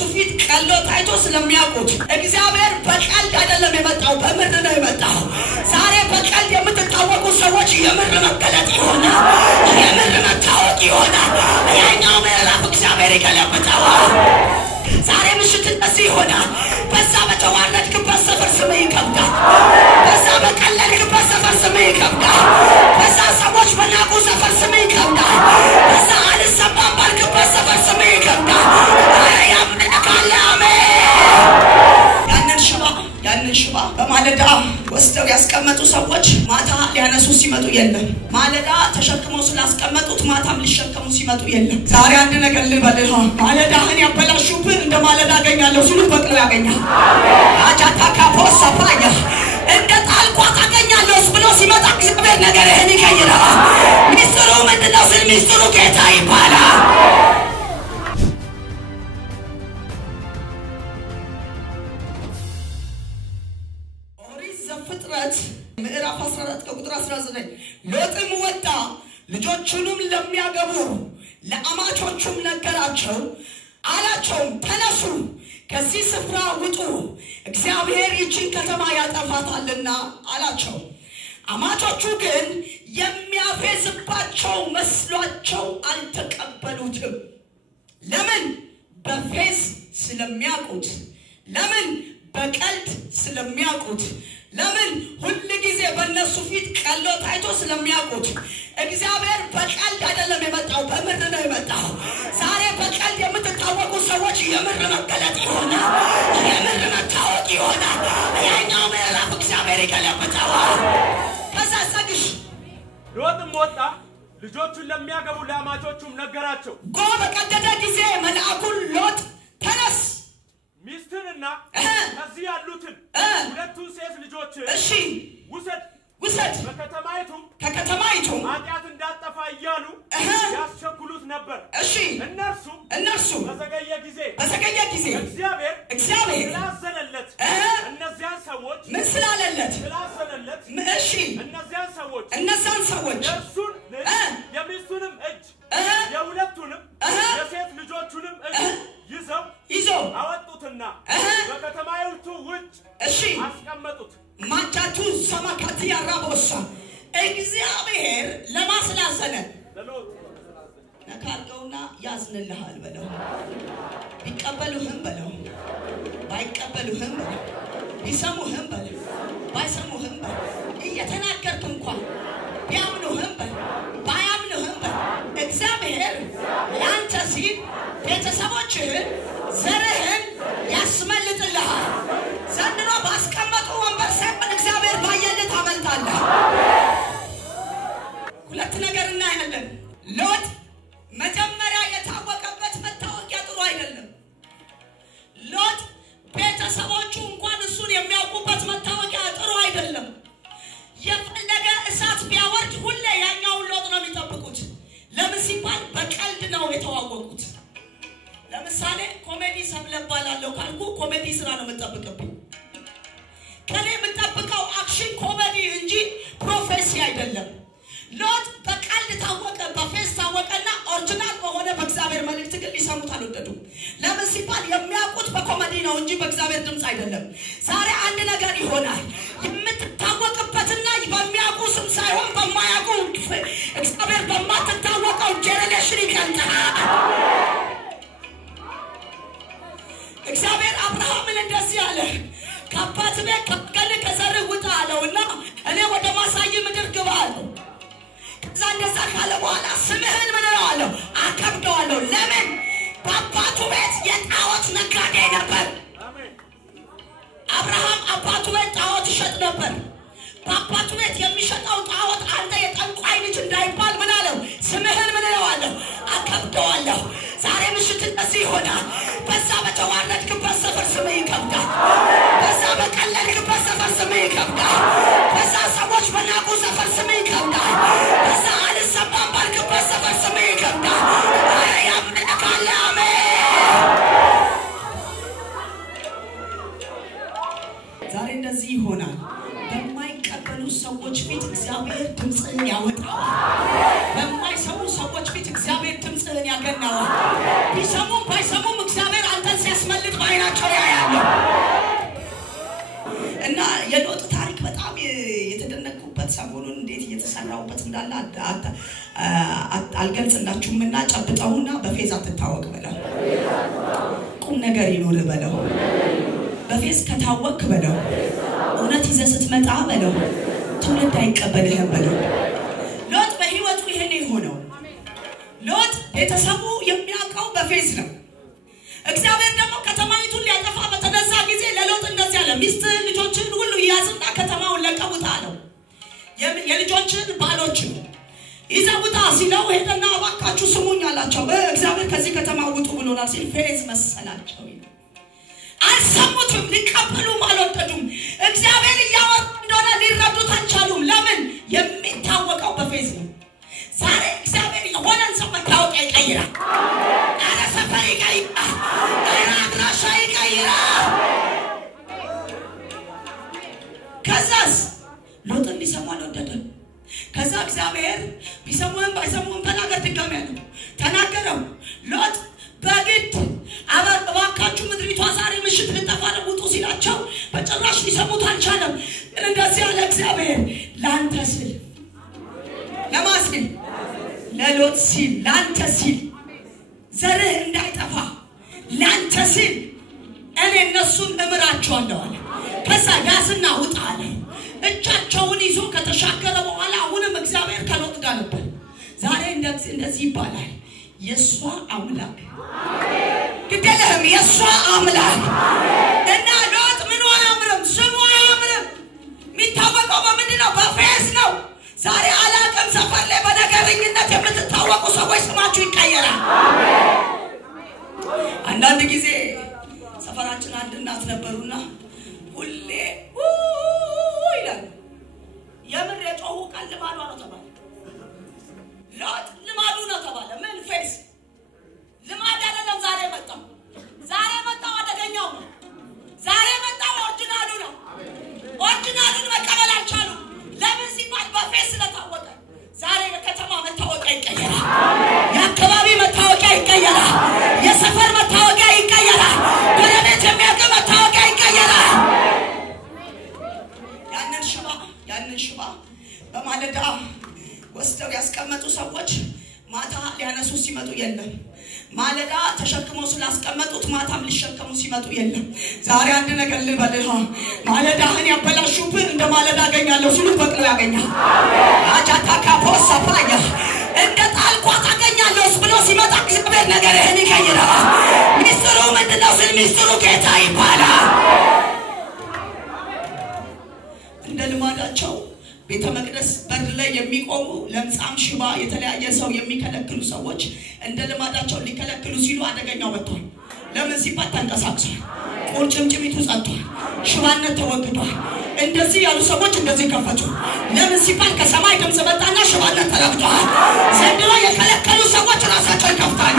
በእነሱ ፊት ቀሎ ታይቶ ስለሚያውቁት እግዚአብሔር በቀልድ አይደለም የመጣው በምር ነው የመጣው ዛሬ በቀልድ የምትታወቁ ሰዎች የምር መገለጥ ይሆናል የምር መታወቅ ይሆናል ያኛው ምዕራፍ እግዚአብሔር ይገለብጣል ዛሬ ምሽት እንደዚህ ይሆናል በዛ በተዋረድክበት ሰፈር ስምህ ይከብዳል በዛ በቀለድክበት ሰፈር ስምህ ይከብዳል በዛ ሰዎች በናቁ ሰፈር ስምህ ይከብዳል በዛ አልሰማም ባልክበት ሰፈር ስምህ ይከብዳል ያምልካል አሜን ያንን ሽባ በማለዳ ወስደው ያስቀመጡ ሰዎች ማታ ሊያነሱ ሲመጡ የለም ማለዳ ተሸክመው ስላስቀመጡት ማታም ሊሸከሙ ሲመጡ የለም ዛሬ አንድ ነገር ልበልህ ማለዳህን ያበላሹብን እንደ ማለዳ አገኛለሁ ሲሉ በቅሎ ያገኛል አጃታካ ፖሳፋያ እንደ ጣልቋት አገኛለሁ ብሎ ሲመጣ እግዚአብሔር ነገርህን ይቀይራል ሚስጥሩ ምንድነው ስል ሚስጥሩ ጌታ ይባላል ፍጥረት ምዕራፍ 14 ቁጥር 19 ሎጥም ወጣ ልጆቹንም ለሚያገቡ ለአማቾቹም ነገራቸው አላቸው ተነሱ ከዚህ ስፍራ ውጡ እግዚአብሔር ይህችን ከተማ ያጠፋታልና አላቸው አማቾቹ ግን የሚያፌዝባቸው መስሏቸው አልተቀበሉትም ለምን በፌዝ ስለሚያውቁት ለምን በቀልድ ስለሚያውቁት ለምን ሁሉ ጊዜ በእነሱ ፊት ቀሎ ታይቶ ስለሚያውቁት እግዚአብሔር በቀልድ አይደለም የመጣው በምር ነው የመጣው ዛሬ በቀልድ የምትታወቁ ሰዎች የምር መገለጥ ይሆናል የምር መታወቅ ይሆናል ያኛው ምዕራፍ እግዚአብሔር ይገለብጣል ከዛ ሰግሽ ሎጥም ወጣ ልጆቹን ለሚያገቡ ለአማቾቹም ነገራቸው ጎ በቀደደ ጊዜ መልአኩን ሎጥ ተነስ ሚስትንና ከዚህ ያሉትን ሁለቱን ሴት ልጆች እሺ ውሰድ ከከተማይቱ ኃጢአት እንዳጠፋ እያሉ ያስቸኩሉት ነበር እሺ እነርሱ በዘገየ ጊዜ እግዚአብሔር ስላዘነለት እነዚያን ሰዎች ምን ስላለለት ስላዘነለት እሺ እነዛን ሰዎች የእርሱን የሚስቱንም እጅ የሁለቱንም የሴት ልጆቹንም እጅ ይዘው አወጡትና በከተማይቱ ውጭ እሺ አስቀመጡት ማቻቱ ሰማካቲ ያራቦሳ እግዚአብሔር ለማስላዘነ ነካርገውና ያዝንልሃል በለው ቢቀበሉህም በለው ባይቀበሉህም በለው ቢሰሙህም በለው ባይሰሙህም በለው እየተናገርክ እንኳን ቢያምኑህም በለው ባያምኑህም በለው እግዚአብሔር ያንተ ሲል ቤተሰቦችህን ዘርህን ያስመልጥልሃል ዘንድሮ ባስቀመጡ ወንበር ሳይሆን እግዚአብሔር ባየልህ ታመልጣለህ ሁለት ነገር እናያለን ሎጥ መጀመሪያ የታወቀበት መታወቂያ ጥሩ አይደለም ሎጥ ቤተሰቦቹ እንኳን እሱን የሚያውቁበት መታወቂያ ጥሩ አይደለም የፈለገ እሳት ቢያወርድ ሁሌ ያኛውን ሎጥ ነው የሚጠብቁት ለምን ሲባል በቀልድ ነው የተዋወቁት ለምሳሌ ኮሜዲ ሰብለባላለሁ ካልኩ ኮሜዲ ስራ ነው የምጠብቅብኝ ከኔ የምጠብቀው አክሽን ኮሜዲ እንጂ ፕሮፌሲ አይደለም ሎጥ በቀልድ ታወቀ በፌስ ታወቀና ኦሪጂናል በሆነ በእግዚአብሔር መልእክት ግን ሊሰሙት አልወደዱም ለምን ሲባል የሚያውቁት በኮሜዲ ነው እንጂ በእግዚአብሔር ድምጽ አይደለም ዛሬ አንድ ነገር ይሆናል የምትታወቅበትና በሚያውቁ ስም ሳይሆን በማያውቁ እግዚአብሔር በማትታወቀው ጀነሬሽን ይቀንጣል እግዚአብሔር አብርሃምን እንደዚህ አለ ከአባት ቤት ከቀል ከዘርህ ውጣ አለውና እኔ ወደ ማሳይ ምድር ግባ አለው ከዛ እንደዛ ካለ በኋላ ስምህን ምን አለው አከብደዋለሁ ለምን በአባቱ ቤት የጣዖት ነጋዴ ነበር አብርሃም አባቱ ቤት ጣዖት ይሸጥ ነበር በአባቱ ቤት የሚሸጠው ጣዖት አንተ የጠንቋይ ልጅ እንዳይባል ምን አለው ስምህን ምን አለው አከብደዋለሁ ዛሬ ምሽት እንደዚህ ይሆናል በዛ በተዋረድክበት ሰፈር ስምህ ይከብዳል በዛ በቀለድክበት ሰፈር ስምህ ይከብዳል በዛ ሰዎች በናቁ ሰፈር ስምህ ይከብዳል በዛ አልሰማም ባልክበት ሰፈር ስምህ ይከብዳል ያምልካል አሜን ዛሬ እንደዚህ ይሆናል በማይቀበሉ ሰዎች ፊት እግዚአብሔር ድምጽን ያወጣል በማይሰሙ ሰዎች ፊት እግዚአብሔር ድምጽን ያገናዋል ቢሰሙም ባይሰሙም እግዚአብሔር አንተን ሲያስመ የሎጥ ታሪክ በጣም የተደነቁበት ሰሞኑን እንዴት እየተሰራውበት እንዳለ አልገልጽላችሁምና ጨብጠውና በፌዝ አትታወቅ በለው ቁም ነገር ይኖር በለው በፌዝ ከታወቅ በለው እውነት ይዘህ ስትመጣ በለው ትውልድ አይቀበልህም በለው ሎጥ በህይወቱ ይሄን ይሆነው ሎጥ ቤተሰቡ የሚያውቀው በፌዝ ነው እግዚአብሔር ደግሞ ከተማይቱን ሊያጠፋ በተነሳ ጊዜ ለሎጥ እንደዚህ አለ ሚስት ልጆችን ሁሉ ያዝና ከተማውን ለቀውጣ አለው የልጆችን ባሎችን ይዘውጣ ሲለው ሄደና አባካችሁ ስሙኝ አላቸው እግዚአብሔር ከዚህ ከተማ ውጡ ብሎናል ሲል ፌዝ መሰላቸው አልሰሙትም ሊቀበሉም አልወደዱም እግዚአብሔር እያወራ እንደሆነ ሊረዱት አልቻሉም ለምን የሚታወቀው በፌዝ ነው ዛሬ እግዚአብሔር የሆነን ሰው መታወቂያ ይቀይራል አረ ሰፈር ይቀይራል አረ አድራሻ ይቀይራል ከዛስ ሎጥ ሊሰማ አልወደደም ከዛ እግዚአብሔር ቢሰሙም ባይሰሙም ተናገር ድጋሚ ያለው ተናገረው ሎጥ በግድ አባካችሁ ምድሪቷ ዛሬ ምሽት ልጠፋ ነው ውጡ ሲላቸው በጭራሽ ሊሰሙት አልቻለም እንደዚህ ያለ እግዚአብሔር ላንተ ሲል ለማስል ለሎጥ ሲል ላንተ ሲል ዘርህ እንዳይጠፋ ላንተ ሲል እኔ እነሱን እምራቸዋለሁ አለ ከዛ ያዝና ውጣ አለ እጃቸውን ይዞ ከተሻገረ በኋላ አሁንም እግዚአብሔር ከሎጥ ጋር ነበር ዛሬ እንደዚህ ይባላል የሷ አምላክ ግደለህም የሷ አምላክ እና ሎጥ ምን ሆነ አምረም ስሙ አምረም የሚታወቀው በምንድነው በፌዝ ነው ዛሬ አላቀም ሰፈር ላይ በነገርኝነት የምትታወቁ ሰዎች ስማችሁ ይቀየራል አንዳንድ ጊዜ ሰፈራችን አንድ እናት ነበሩና ሁሌ ይላል የምር የጮሁ ቃል ልማዱ ነው ተባለ ሎጥ ልማዱ ነው ተባለ ምን ፌዝ ልማድ አይደለም ዛሬ መጣው አደገኛው ነው ዛሬ መጣው ኦሪጂናሉ ነው ኦሪጂናሉን መቀበል አልቻሉ ለምን ሲባል በፌዝ ስለታወቀ ዛሬ የከተማ መታወቂያ ይቀየራል የአካባቢ መታወቂያ ይቀየራል የሰፈር መታወቂያ ይቀየራል በለቤት የሚያውቅ መታወቂያ ይቀየራል ያንን ሽባ በማለዳ ወስደው ያስቀመጡ ሰዎች ማታ ሊያነሱ ሲመጡ የለም ማለዳ ተሸክመው ስላስቀመጡት ማታም ሊሸከሙ ሲመጡ የለም ዛሬ አንድ ነገር ልበልህ ማለዳህን ያበላሹብህ እንደ ማለዳ አገኛለሁ ሲሉ በቅሎ ያገኛል አጃታካ ፖሳፋያ እንደ ጣልቋት አገኛለሁ ብሎ ሲመጣ እግዚአብሔር ነገርህን ይቀይራል ሚስጥሩ ምንድነው ስል ሚስጥሩ ጌታ ይባላል እንደ ልማዳቸው ቤተ መቅደስ በር ላይ የሚቆሙ ለምጻም ሽባ የተለያየ ሰው የሚከለክሉ ሰዎች እንደ ልማዳቸው ሊከለክሉ ሲሉ አደገኛው መጥቷል ለምን ሲባል ተንቀሳቅሷል ቁርጭምጭሚቱ ጸጥቷል ሽባነት ተወግዷል እንደዚህ ያሉ ሰዎች እንደዚህ ከፈቱ ለምን ሲባል ከሰማይ ድምጽ መጣና ሽባነት ተረግጧል ዘንድሮ የከለከሉ ሰዎች ራሳቸው ይከፍታሉ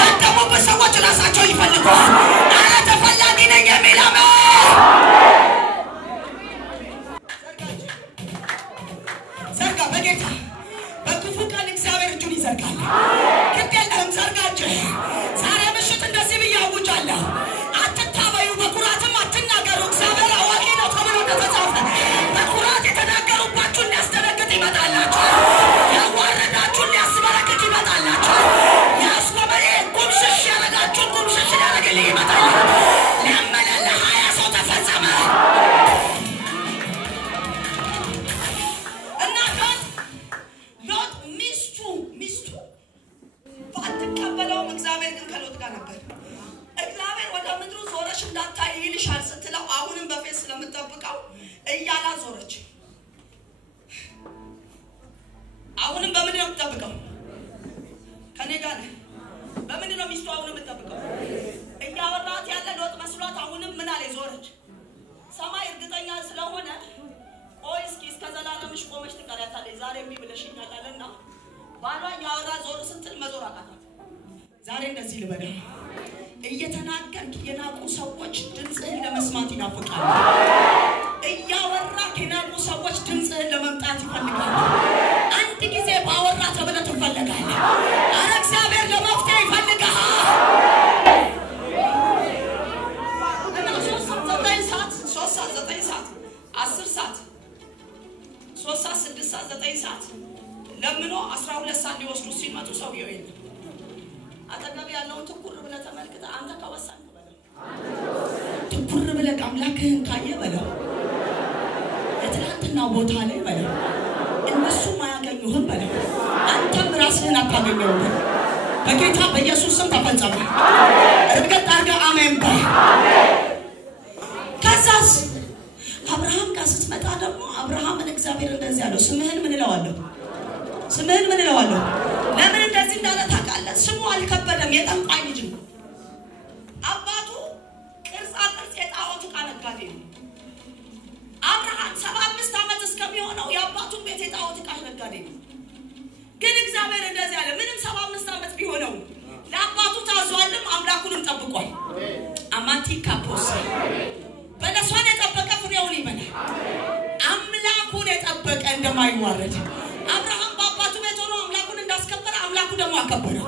ያደሙበት ሰዎች ራሳቸው ይፈልጋሉ አረ ተፈላጊ ነኝ የሚላማ በጌታ በክፉ ቀን እግዚአብሔር እጁን ይዘርጋል ግዴለህም ዘርጋጅ ዛሬ ምሽት እንደዚህ ብያውጃለሁ አትታበዩ በኩራትም አትናገሩ እግዚአብሔር አዋቂ ነው ተብሎ እንደተጻፈ በኩራት የተናገሩባችሁን ሊያስደነግጥ ይመጣላችሁ ያዋረዳችሁን ሊያስበረክት ይመጣላችሁ ያስቆመሬ ጉምሽሽ ያረጋችሁን ጉምሽሽ ያረግልኝ ይመጣል ለመለለ 20 ሰው ተፈጸመ ባትቀበለውም እግዚአብሔር ግን ከሎጥ ጋር ነበር እግዚአብሔር ወደ ምድሩ ዞረሽ እንዳታይ ይልሻል ስትለው አሁንም በፌስ ስለምትጠብቀው እያላ ዞረች አሁንም በምን ነው የምትጠብቀው ከኔ ጋር በምን ነው ሚስቱ አሁንም የምትጠብቀው እያወራት ያለ ሎጥ መስሏት አሁንም ምን አለ ዞረች ሰማይ እርግጠኛ ስለሆነ ቆይ እስኪ እስከ ዘላለምሽ ቆመሽ ትቀሪያታለሽ ዛሬ የሚብለሽኛል አለና ባሏ ያወራ ዞር ስትል መዞር አቃታት ዛሬ እንደዚህ ልበልህ እየተናገርክ የናቁ ሰዎች ድምጽህን ለመስማት ይናፍቃሉ እያወራ የናቁ ሰዎች ድምጽህን ለመምጣት ይፈልጋሉ አንድ ጊዜ ባወራ ተብለህ ትፈልጋለህ አረ እግዚአብሔር ለመፍትሄ ይፈልጋል እና 3 ሰዓት 9 ሰዓት አንተ ከወሰንክ በለው ትኩር ብለህ አምላክህን ካየ በለው የትናንትና ቦታ ላይ በለው እነሱ ማያገኙህም በለው አንተም ራስህን አታገኘውም በጌታ በኢየሱስ ስም ተፈጸመ እርግጥ አድርገህ አሜን በል ከዛስ አብርሃም ጋር ስትመጣ ደግሞ አብርሃምን እግዚአብሔር እንደዚህ አለው ስምህን ምን እለዋለሁ ለምን እንደዚህ እንዳለ ታውቃለህ ስሙ አልከበደም የጠንቋይ ልጅ ነው አባቱ ቅርጻ የጣዖት ዕቃ ነጋዴ ነው አብርሃም 75 ዓመት እስከሚሆነው የአባቱን ቤት የጣዖት ዕቃ ነጋዴ ነው ግን እግዚአብሔር እንደዚህ አለ ምንም 75 ዓመት ቢሆነው ለአባቱ ታዟልም አምላኩንም ጠብቋል አማንቲ ካፖስ በለሷን የጠበቀ ፍሬውን ይበላል አምላኩን የጠበቀ እንደማይዋረድ አብርሃም በአባቱ ቤት ሆኖ አምላኩን እንዳስከበረ አምላኩ ደግሞ አከበረው